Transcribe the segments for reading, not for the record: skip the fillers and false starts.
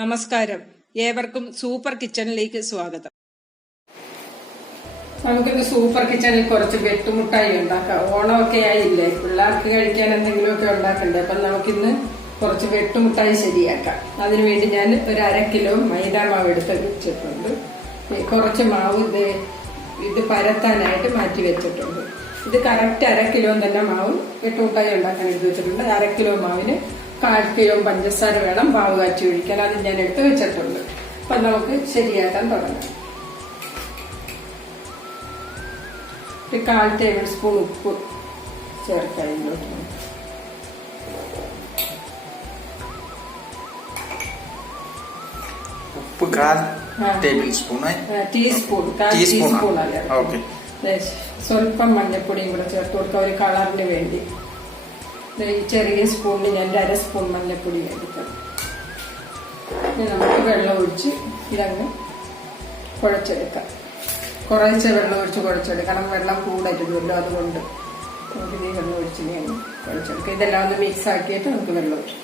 നമസ്കാരം, ഏവർക്കും സൂപ്പർ കിച്ചണിലേക്ക് സ്വാഗതം. നമുക്കിന്ന് സൂപ്പർ കിച്ചണിൽ കുറച്ച് വെട്ടുമുട്ടായി ഉണ്ടാക്കാം. ഓണമൊക്കെ ആയില്ലേ, പിള്ളേർക്ക് കഴിക്കാൻ എന്തെങ്കിലുമൊക്കെ ഉണ്ടാക്കണ്ടേ. അപ്പം നമുക്കിന്ന് കുറച്ച് വെട്ടുമുട്ടായി ശരിയാക്കാം. അതിനുവേണ്ടി ഞാൻ ഒരു 1/2 കിലോ മൈദാ മാവ് എടുത്ത് വെച്ചിട്ടുണ്ട്. കുറച്ച് മാവ് ഇത് പരത്താനായിട്ട് മാറ്റി വെച്ചിട്ടുണ്ട്. ഇത് കറക്റ്റ് 1/2 കിലോ തന്നെ മാവ് വെട്ടുമുട്ടായി ഉണ്ടാക്കാൻ എടുത്ത് വെച്ചിട്ടുണ്ട്. 1/2 കിലോ മാവിന് 1/4 കിലോ പഞ്ചസാര വേണം മാവ് കാച്ചി ഒഴിക്കാൻ. അത് ഞാൻ എടുത്ത് വെച്ചിട്ടുണ്ട്. അപ്പൊ നമുക്ക് ശരിയാക്കാൻ തുടങ്ങാം. 1/4 ടേബിൾ സ്പൂൺ ഉപ്പ് ചേർക്കാം. ഉപ്പ് 1/4 ടേബിൾ സ്പൂൺ, ടീസ്പൂൺ അല്ല. സ്വല്പം മഞ്ഞപ്പൊടിയും കൂടെ ചേർത്ത് കൊടുക്കാം ഒരു കളറിന് വേണ്ടി. ഈ ചെറിയ സ്പൂണിന് ഞാൻ 1/2 സ്പൂൺ മഞ്ഞപ്പൊടി എടുക്കാം. നമുക്ക് വെള്ളം ഒഴിച്ച് ഇതങ്ങ് കുഴച്ചെടുക്കാം. കുറേശ്ശെ വെള്ളം ഒഴിച്ച് കുഴച്ചെടുക്കണം. വെള്ളം കൂടരുതല്ലോ, അതുകൊണ്ട് നമുക്കിത് ഈ വെള്ളം ഒഴിച്ച് ഞാൻ കുഴച്ചെടുക്കാം. ഇതെല്ലാം ഒന്ന് മിക്സ് ആക്കിയിട്ട് നമുക്ക് വെള്ളം ഒഴിച്ചു.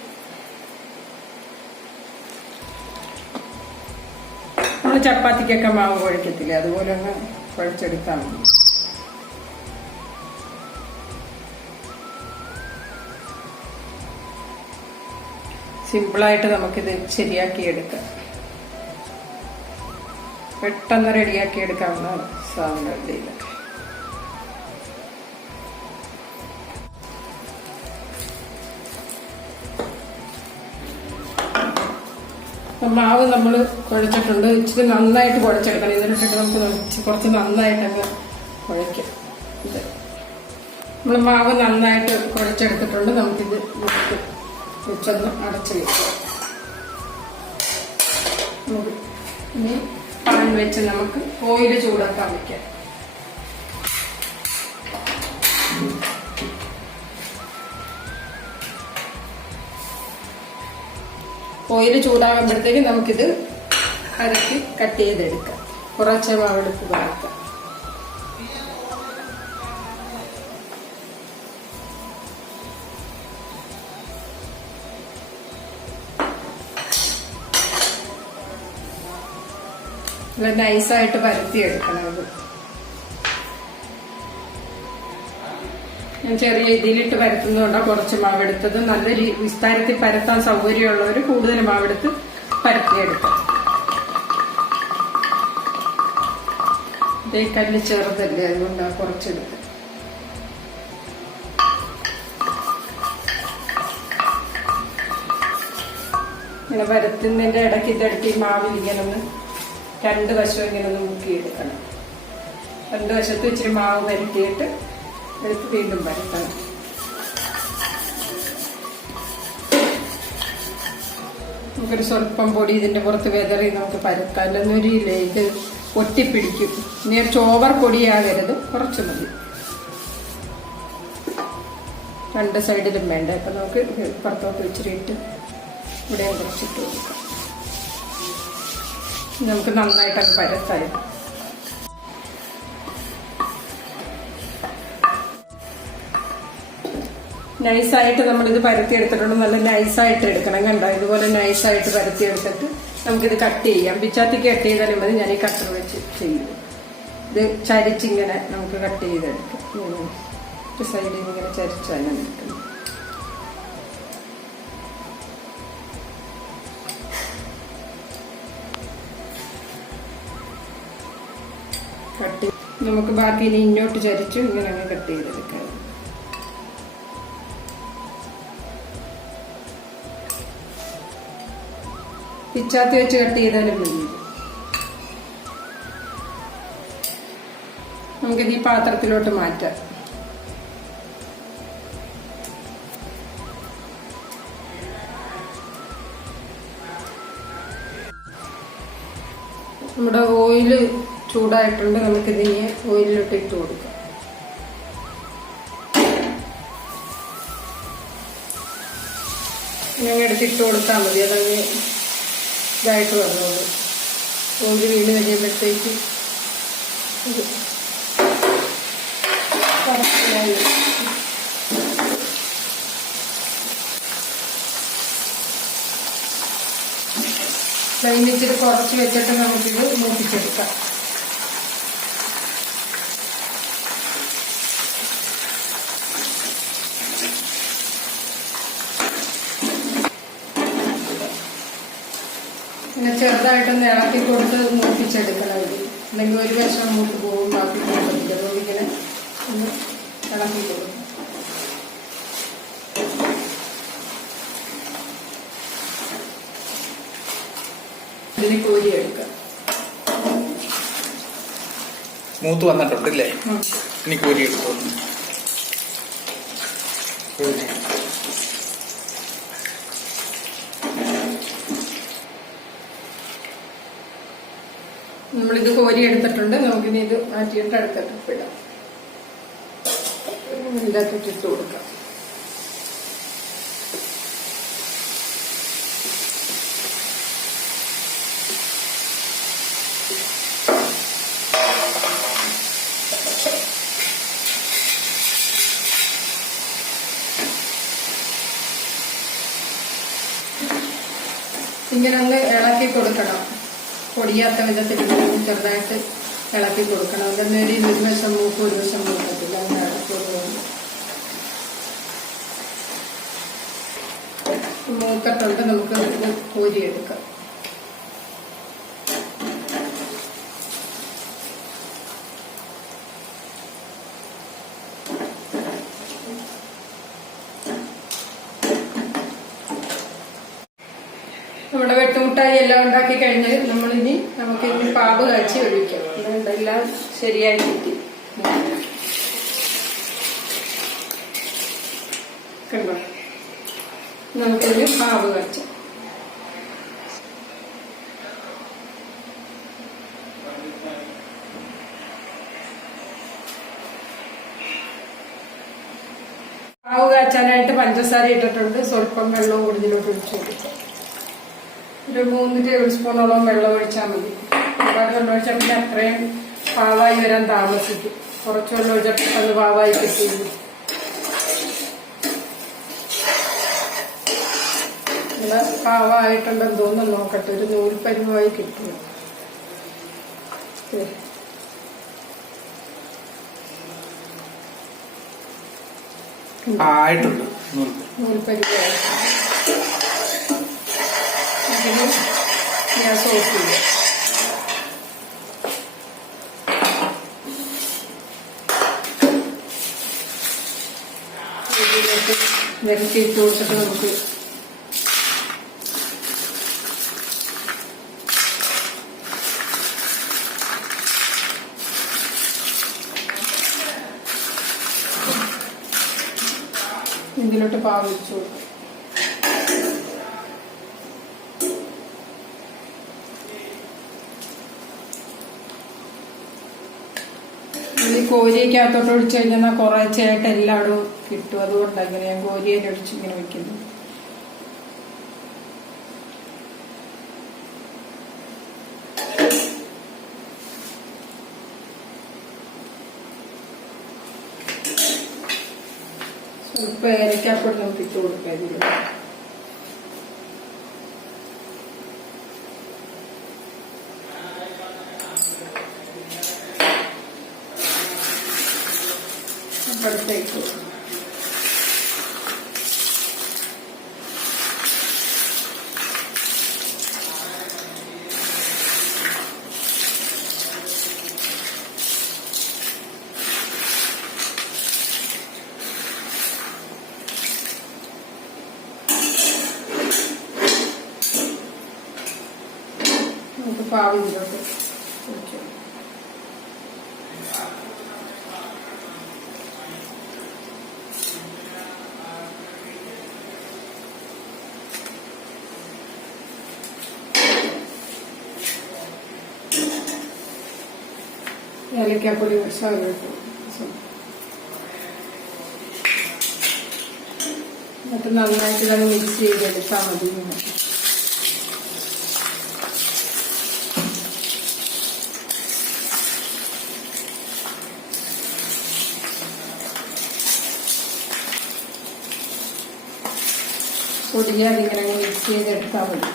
നമ്മൾ ചപ്പാത്തിക്കൊക്കെ മാവ് കുഴക്കത്തില്ലേ, അതുപോലെ ഒന്ന് കുഴച്ചെടുത്താൽ മതി. സിമ്പിളായിട്ട് നമുക്കിത് ശരിയാക്കി എടുക്കാം. പെട്ടെന്ന് റെഡിയാക്കി എടുക്കാവുന്ന സാധനം ഇതിലൊക്കെ. മാവ് നമ്മൾ കുഴച്ചിട്ടുണ്ട്. ഇച്ചിരി നന്നായിട്ട് കുഴച്ചെടുക്കണം. ഇതിലിട്ടിട്ട് നമുക്ക് കുറച്ച് നന്നായിട്ടങ്ങ് കുഴയ്ക്കാം. ഇത് നമ്മൾ മാവ് നന്നായിട്ട് കുഴച്ചെടുത്തിട്ടുണ്ട്. നമുക്കിത് വെച്ചൊന്ന് അടച്ചു വെക്കാം. ഇനി പാൻ വെച്ച് നമുക്ക് ഓയിൽ ചൂടാക്കാൻ വെക്കാം. ഓയിൽ ചൂടാകുമ്പോഴത്തേക്ക് നമുക്കിത് അരക്കി കട്ട് ചെയ്തെടുക്കാം. കുറച്ച് മാവെടുത്ത് വറുക്കാം. നല്ല നൈസായിട്ട് പരത്തിയെടുക്കണം. ഇത് ഞാൻ ചെറിയ ഇതിലിട്ട് പരത്തുന്നതുകൊണ്ടാണ് കുറച്ച് മാവെടുത്തത്. നല്ല വിസ്താരത്തിൽ പരത്താൻ സൗകര്യമുള്ളവർ കൂടുതൽ മാവെടുത്ത് പരത്തിയെടുക്കാം. ഇതേ കല്ല് ചെറുതല്ലേ, അതുകൊണ്ടാണ് കുറച്ചെടുത്ത്. ഇങ്ങനെ പരത്തുന്നതിന്റെ ഇടയ്ക്ക് ഇതെടുത്ത് ഈ മാവിൽ ഇങ്ങനെ ഒന്ന് 2 വശവും ഇങ്ങനെ ഒന്ന് മുക്കിയെടുക്കണം. 2 വശത്ത് ഇച്ചിരി മാവ് പരത്തിയിട്ട് എടുത്ത് വീണ്ടും പരത്തണം. നമുക്കൊരു സ്വല്പം പൊടി ഇതിന്റെ പുറത്ത് വെതറി നമുക്ക് പരത്താം. അല്ലെന്നൊരു ഇത് ഒട്ടിപ്പിടിക്കും. ഇനി ചോവർ പൊടിയാകരുത്, കുറച്ച് മതി. 2 സൈഡിലും വേണ്ട. അപ്പൊ നമുക്ക് പുറത്തോട്ട് ഇച്ചിരി ഇട്ട് ഇവിടെ കുറച്ചിട്ട് കൊടുക്കാം. നമുക്ക് നന്നായിട്ടത് പരത്തായി. നൈസായിട്ട് നമ്മളിത് പരത്തിയെടുത്തിട്ടുണ്ട്. നല്ല നൈസായിട്ട് എടുക്കണം. കണ്ടോ, ഇതുപോലെ നൈസായിട്ട് പരത്തിയെടുത്തിട്ട് നമുക്കിത് കട്ട് ചെയ്യാം. പിച്ചാത്തി കട്ട് ചെയ്താലും മതി. ഞാൻ ഈ കട്ടർ വെച്ച് ചെയ്യും. ഇത് ചരിച്ചിങ്ങനെ നമുക്ക് കട്ട് ചെയ്തെടുക്കാം. സൈഡിൽ ഇങ്ങനെ ചരിച്ചാൽ എടുക്കണം. കട്ട് നമുക്ക് ബാക്കി ഇനി ഇങ്ങോട്ട് ചരിച്ചു ഇങ്ങനെ അങ്ങ് കട്ട് ചെയ്തെടുക്കാം. പിച്ചാത്തി വെച്ച് കട്ട് ചെയ്താലും മതി. നമുക്കിത് ഈ പാത്രത്തിലോട്ട് മാറ്റാം. നമ്മുടെ ഓയില് ചൂടായിട്ടുണ്ട്. നമുക്കിതിനെ ഓയിലിലോട്ട് ഇട്ട് കൊടുക്കാം. ഞങ്ങൾ എടുത്തിട്ട് കൊടുത്താൽ മതി. അതങ്ങ് ഇതായിട്ട് വന്നോളൂ. ഓയിൽ വീണ് കഴിയുമ്പോഴത്തേക്ക് ഇത് കറക്റ്റായി. ഫ്ലെയിം ഇച്ചിരി കുറച്ച് വെച്ചിട്ട് നമുക്കിത് മൂപ്പിച്ചെടുക്കാം. പിന്നെ ചെറുതായിട്ടൊന്ന് ഇളക്കി കൊടുത്ത് മൂപ്പിച്ചെടുക്കണം. അല്ലെങ്കിൽ ഒരു വശം മൂത്ത് പോകും, ബാക്കി മൂപ്പില്ല. അതുകൊണ്ട് ഇങ്ങനെ ഒന്ന് ഇളക്കി കൊടുക്കും. ഇതിന് കോരിയെടുക്കാം. മൂത്ത് വന്നിട്ടുണ്ടല്ലേ? ഇനി കോരിയെടുക്കും. നമ്മളിത് കോരിയെടുത്തിട്ടുണ്ട്. നമുക്കിനി ഇത് മാറ്റിയിട്ട് അടുത്ത ട്രിപ്പിടാം. ഇതിനകത്ത് ഇട്ട് കൊടുക്കാം. ഇങ്ങനെ ഒന്ന് ഇളക്കി കൊടുക്കണം. പൊടിയാത്ത വിധത്തിൽ ചെറുതായിട്ട് ഇളക്കി കൊടുക്കണം. അതൊന്നൊരു ഒരു വശം മൂക്കും ഒരു വശം മൂക്കത്തില്ല. അങ്ങനെ ഇളക്കിയതുകൊണ്ട് മൂക്കത്തുണ്ട്. നമുക്ക് ഇത് കോരിയെടുക്കാം. നമ്മുടെ വെട്ടുമുട്ടായി എല്ലാം ഉണ്ടാക്കി കഴിഞ്ഞാൽ നമുക്കിനി പാവ് കാച്ചി ഒഴിക്കാം. എല്ലാം ശരിയായി കിട്ടി. കണ്ടോ? നമുക്കിനി പാവ് കാച്ചാം. പാവ് കാച്ചാനായിട്ട് പഞ്ചസാര ഇട്ടിട്ടുണ്ട്. സ്വല്പം വെള്ളവും കൂടി ഇതിലോട്ട് ഒഴിച്ചു കൊടുക്കാം. ഒരു 3 ടേബിൾ സ്പൂണോളം വെള്ളം ഒഴിച്ചാൽ മതി. ഒരുപാട് വെള്ളം ഒഴിച്ചാൽ പിന്നെ അത്രയും പാവായി വരാൻ താമസിക്കും. കുറച്ച് വെള്ളം ഒഴിച്ചപ്പോൾ അത് പാവായി കിട്ടിയിരുന്നു. ഇവിടെ പാവായിട്ടുണ്ടെന്ന് തോന്നുന്നു. നോക്കട്ടെ, ഒരു നൂൽപ്പരുവായി കിട്ടും. ആയിട്ടുണ്ട്. നൂൽപ്പരുവായി ഗ്യാസ് ഓഫ് ചെയ്യുക. ഇതിലേക്ക് നിരത്തിയിട്ട് കൊടുത്തിട്ട് നമുക്ക് ഇതിലോട്ട് പാവ് വെച്ചു കൊടുക്കും. ഈ കോരിക്കകത്തോട്ട് ഒഴിച്ചു കഴിഞ്ഞാൽ കുറച്ചായിട്ട് എല്ലായിടും കിട്ടും. അതുകൊണ്ടാണ് ഇങ്ങനെ ഞാൻ കോരിയൊക്കെ ഒഴിച്ച് ഇങ്ങനെ വെക്കുന്നത്. സ്വല്പം ഏലക്കാപ്പൊടി നമുക്ക് ഇട്ട് കൊടുക്കാം ഇതിൽ. അടുത്തേക്ക് നമുക്ക് പാവ് ഇതിലോട്ട് ഒഴിക്കാം. ഏലക്കാപ്പൊടി ശകലം എന്നിട്ട് നന്നായിട്ട് തന്നെ മിക്സ് ചെയ്തെടുത്താൽ മതി. പൊടിയാതെ ഇങ്ങനെ മിക്സ് ചെയ്തെടുത്താൽ മതി.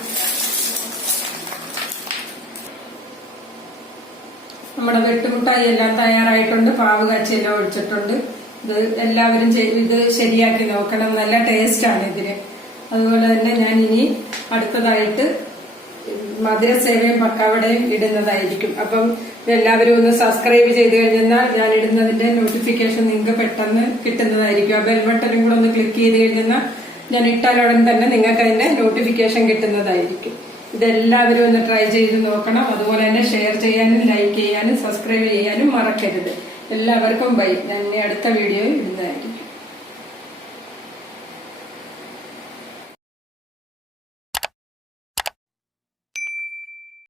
നമ്മുടെ വെട്ടുമുട്ടായി എല്ലാം തയ്യാറായിട്ടുണ്ട്. പാവ് കാച്ചിയെല്ലാം ഒഴിച്ചിട്ടുണ്ട്. ഇത് എല്ലാവരും ഇത് ശരിയാക്കി നോക്കണം. നല്ല ടേസ്റ്റാണ് ഇതിന്. അതുപോലെ തന്നെ ഞാൻ ഇനി അടുത്തതായിട്ട് മധുരസേവയും പക്കാവടയും ഇടുന്നതായിരിക്കും. അപ്പം എല്ലാവരും ഒന്ന് സബ്സ്ക്രൈബ് ചെയ്ത് കഴിഞ്ഞാൽ ഞാൻ ഇടുന്നതിന്റെ നോട്ടിഫിക്കേഷൻ നിങ്ങൾക്ക് പെട്ടെന്ന് കിട്ടുന്നതായിരിക്കും. ആ ബെൽ ബട്ടണും കൂടെ ഒന്ന് ക്ലിക്ക് ചെയ്ത് കഴിഞ്ഞാൽ ഞാൻ ഇട്ടാലുടൻ തന്നെ നിങ്ങൾക്ക് അതിന്റെ നോട്ടിഫിക്കേഷൻ കിട്ടുന്നതായിരിക്കും. ഇതെല്ലാവരും ഒന്ന് ട്രൈ ചെയ്ത് നോക്കണം. അതുപോലെ തന്നെ ഷെയർ ചെയ്യാനും ലൈക്ക് ചെയ്യാനും സബ്സ്ക്രൈബ് ചെയ്യാനും മറക്കരുത്. എല്ലാവർക്കും ബൈ. ഞാൻ അടുത്ത വീഡിയോയിൽ ഇടുന്നതായിരിക്കും.